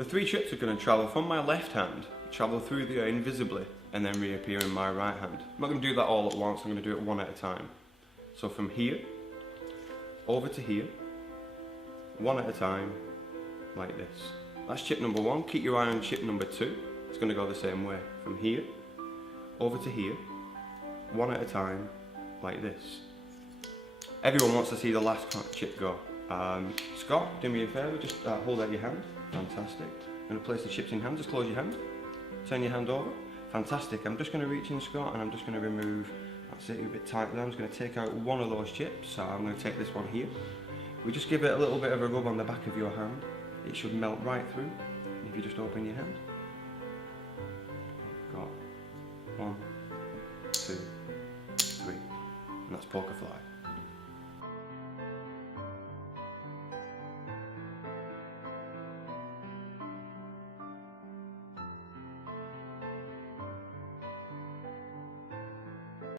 The 3 chips are going to travel from my left hand, travel through the air invisibly, and then reappear in my right hand. I'm not going to do that all at once, I'm going to do it one at a time. So from here, over to here, one at a time, like this. That's chip number 1. Keep your eye on chip number 2. It's going to go the same way. From here, over to here, one at a time, like this. Everyone wants to see the last chip go. Scott, do me a favour, just hold out your hand. Fantastic. I'm going to place the chips in your hand, just close your hand. Turn your hand over. Fantastic. I'm just going to reach in, Scott, and I'm just going to remove, that's it, a bit tight there. I'm just going to take out one of those chips. So I'm going to take this one here. We just give it a little bit of a rub on the back of your hand. It should melt right through. If you just open your hand. Got 1, 2, 3. And that's poker fly.